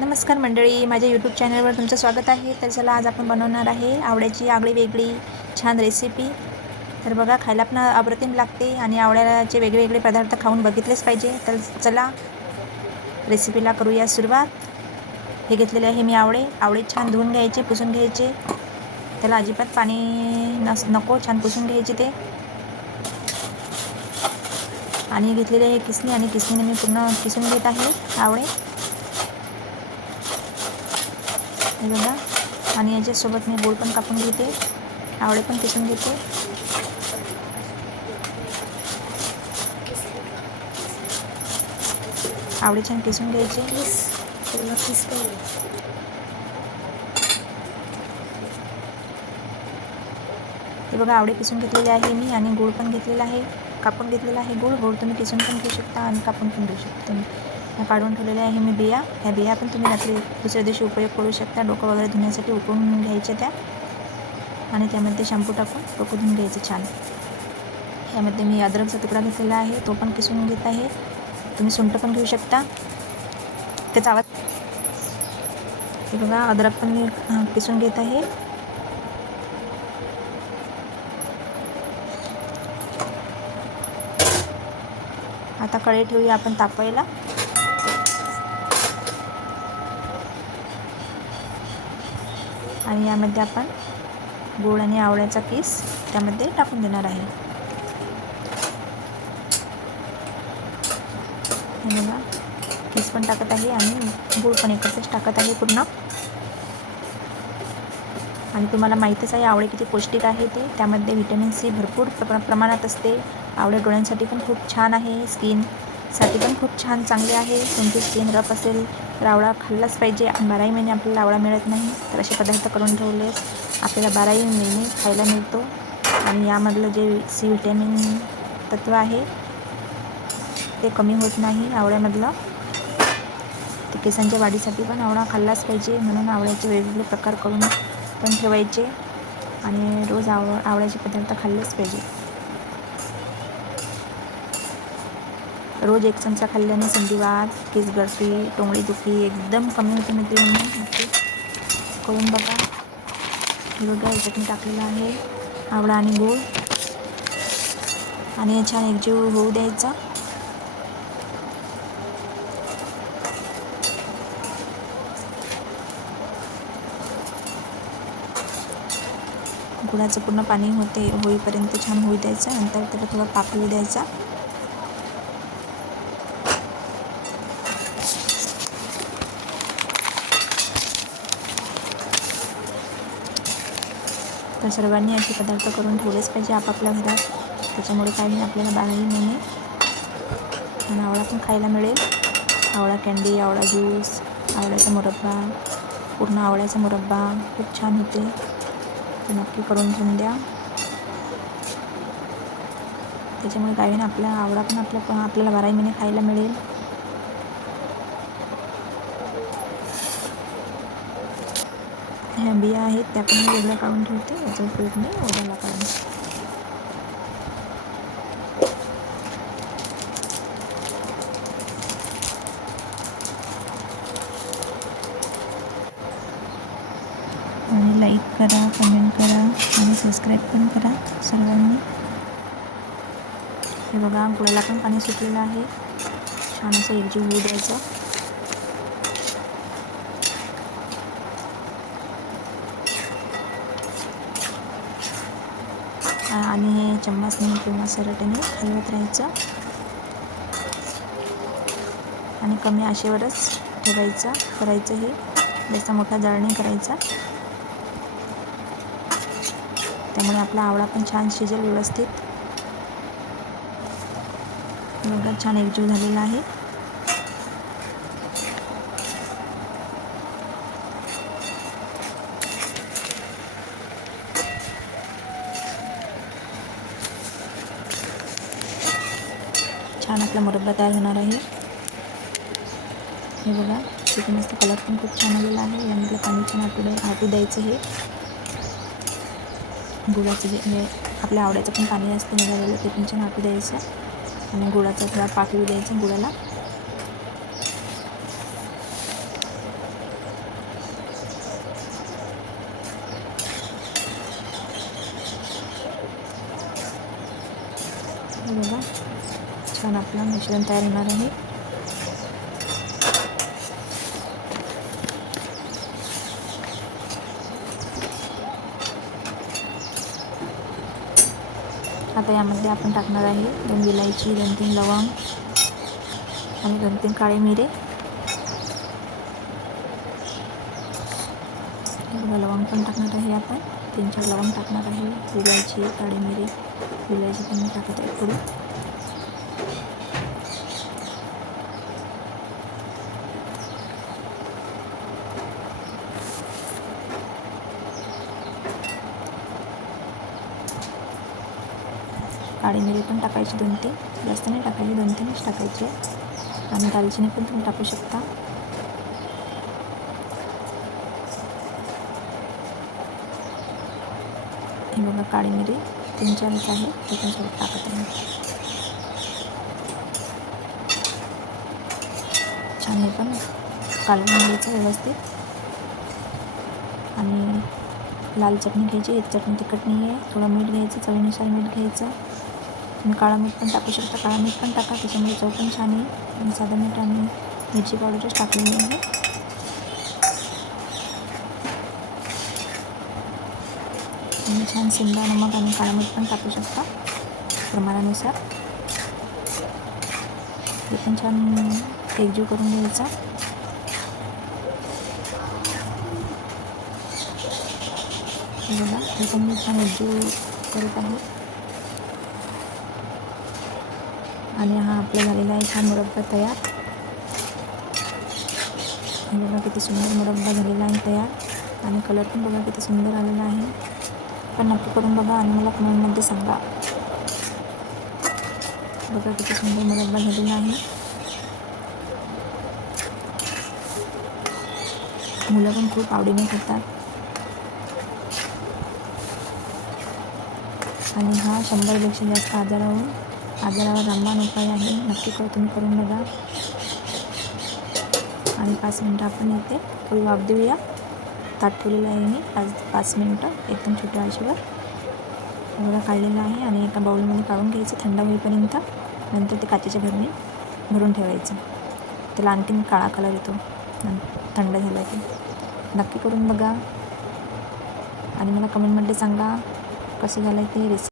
नमस्कार मंडळी माझ्या यूट्यूब चॅनलवर तुमचं स्वागत आहे. तर चला आज आपण बनवणार आहे आवड्याची आगळी वेगळी छान रेसिपी तर बघा खायला पण अप्रतिम लागते आणि आवड्याचे वेगवेगळे पदार्थ खाऊन बघितलेच पाहिजे. तर चला रेसिपीला करूया सुरुवात. हे घेतलेले आहे मी आवडे आवडे छान धुवून घ्यायचे पुसून घ्यायचे. त्याला अजिबात पाणी नस नको छान पुसून घ्यायचे ते. आणि घेतलेले आहे किसणी आणि किसणीने मी पूर्ण किसून घेत आहे आवळे हे बघा. आणि याच्यासोबत मी गोड पण कापून घेते. आवळे पण किसून घेते. आवळे छान किसून घ्यायचे. हे बघा आवळे किसून घेतलेले आहे मी आणि गूळ पण घेतलेला आहे. कापून घेतलेला आहे गूळ. गूळ तुम्ही किसून पण घेऊ शकता आणि कापून पण घेऊ शकता तुम्ही. काढून ठेवलेल्या आहे मी बिया. ह्या बिया पण तुम्ही रात्री दुसऱ्या दिवशी उपयोग करू शकता. डोकं वगैरे धुण्यासाठी उकळून घ्यायच्या त्या. आणि त्यामध्ये शॅम्पू टाकून डोकं धुवून घ्यायचं छान. ह्यामध्ये मी अद्रकचा तुकडा घेतलेला आहे. तो पण किसून घेत आहे. तुम्ही सुंठ पण घेऊ शकता. त्याचा आवाज हे बघा अद्रक पण मी किसून घेत आहे. आता कढई ठेवूया आपण तापायला आणि यामध्ये आपण गोड आणि आवळ्याचा पीस त्यामध्ये टाकून देणार आहे. हे बघा पीस पण टाकत आहे आणि गूळ पण एकत्रच टाकत आहे पूर्ण. आणि तुम्हाला माहीतच आहे आवळे किती पौष्टिक आहे ते. त्यामध्ये व्हिटॅमिन सी भरपूर प्र प्रमाणात असते. आवळे डोळ्यांसाठी पण खूप छान आहे स्किन साठी पण खूप छान चांगले आहे. तुमची स्किन रफ असेल तर आवळा खाल्लाच पाहिजे. आणि बाराही महिने आपल्याला आवळा मिळत नाही. तर असे पदार्थ करून ठेवलेस आपल्याला बाराही महिने खायला मिळतो. आणि यामधलं जे सी व्हिटॅमिन तत्व आहे ते कमी होत नाही आवळ्यामधलं. ते केसांच्या वाढीसाठी पण आवळा खाल्लाच पाहिजे. म्हणून आवळ्याचे वेगवेगळे प्रकार करून पण ठेवायचे. आणि रोज आव आवळ्याचे पदार्थ खाल्लेच पाहिजे. रोज एक चमचा खाल्ल्याने संधिवात केस गळती टोंगळी दुखी एकदम कमी होते मित्रांनो. करून बघा. हे बघा याच्यात मी टाकलेलं आहे आवळा आणि गोड आणि छान एकजीव होऊ द्यायचा. गुळाचं पूर्ण पाणी होते होईपर्यंत छान होऊ द्यायचं. नंतर त्याला थोडा पाक द्यायचा. तर सर्वांनी असे पदार्थ करून ठेवलेच पाहिजे आपापल्या घरात. त्याच्यामुळे काही नाही आपल्याला बाराही महिने आणि आवळा पण खायला मिळेल. आवळा कँडी आवळा ज्यूस आवळ्याचा मुरब्बा पूर्ण आवळ्याचा मुरब्बा. खूप छान होते. ते नक्की करून ठेवून द्या. त्याच्यामुळे काही ना आपला आवळा पण आपल्या पण आपल्याला बाराही महिने खायला मिळेल. ह्या बिया आहेत त्या पण मी वेगळ्या काढून ठेवते. याचा उपयोग नाही ओढायला काढून. आणि लाईक करा कमेंट करा आणि सबस्क्राईब पण करा सर्वांनी. हे बघा गुळाला पण पाणी सुटलेलं आहे. छान असं एकजीव होऊ द्यायचं. आणि हे चम्मचने किंवा सरटेने हलवत राहायचं. आणि कमी आशेवरच ठेवायचं करायचं हे. जास्त मोठा जळणी करायचा. त्यामुळे आपला आवळा पण छान शिजेल व्यवस्थित. एवढा छान एकजीव झालेला आहे. छान आपला मुरब्बा तयार होणार आहे. हे बघा तिथे मस्त कलर पण खूप छान आलेला आहे. यामधलं पाणी छान आपल्याला आटू द्यायचं हे. गुळाचं जे हे आपल्या आवड्याचं पण पाणी असतं निघालेलं ते पण छान आटू द्यायचं. आणि गुळाचा थोडा पाकळी द्यायचं गुळाला. बघा. छान आपलं मिश्रण तयार होणार आहे. आता यामध्ये आपण टाकणार आहे दोन विलायची दोन तीन लवंग आणि दोन तीन काळे मिरे. लवंग पण टाकणार आहे आपण. तीन चार लवंग टाकणार आहे. विलायची काळे मिरे. विलायची पण टाकत आहे पुढे. काळी मिरी पण टाकायची दोन तीन. जास्त नाही टाकायची दोन तीनच टाकायचे. आणि दालचिनी पण तुम्ही टाकू शकता. हे बघा काळी मिरी तीन चारच आहे ते पण सोबत टाकत आहे. छान हे पण काळी मिरीचं व्यवस्थित. आणि लाल चटणी घ्यायची एक चटणी तिखट नाही आहे थोडं मीठ घ्यायचं चवीनुसार मीठ घ्यायचं. तुम्ही काळा मीठ पण टाकू शकता. काळा मीठ पण टाका त्याच्यामुळे चव पण छान येईल. साधं मीठ आणि मिरची पावडरच टाकलेली आहे. तुम्ही छान शिमला नमक आणि काळा मीठ पण टाकू शकता प्रमाणानुसार. हे पण छान एकजीव करून घ्यायचा. बघा हे पण मी छान एकजीव करत आहे. आणि हा आपला झालेला आहे हा मुरब्बा तयार. बघा किती सुंदर मुरब्बा झालेला आहे तयार. आणि कलर पण बघा किती सुंदर आलेला आहे. पण नक्की करून बघा आणि मला कमेंटमध्ये सांगा. बघा किती सुंदर मुरब्बा झालेला आहे. मुलं पण खूप आवडीने खातात. आणि हा शंभरपेक्षा जास्त आजारावर आजारावर रामबाण उपाय आहे. नक्की कर तुम्ही करून बघा. आणि पाच मिनटं आपण इथे फुल वाफ देऊया. ताट ठेवलेलं आहे मी. पाच पाच मिनटं. एकदम छोट्या आशीवर. एवढा काढलेला आहे आणि एका बाऊलमध्ये काढून घ्यायचं. थंड होईपर्यंत नंतर ते काचेच्या भरणी भरून ठेवायचं. त्याला आणखीन काळा कलर येतो. थंड झाला की नक्की करून बघा. आणि मला कमेंटमध्ये सांगा कसं झालं आहे ते रेसिपी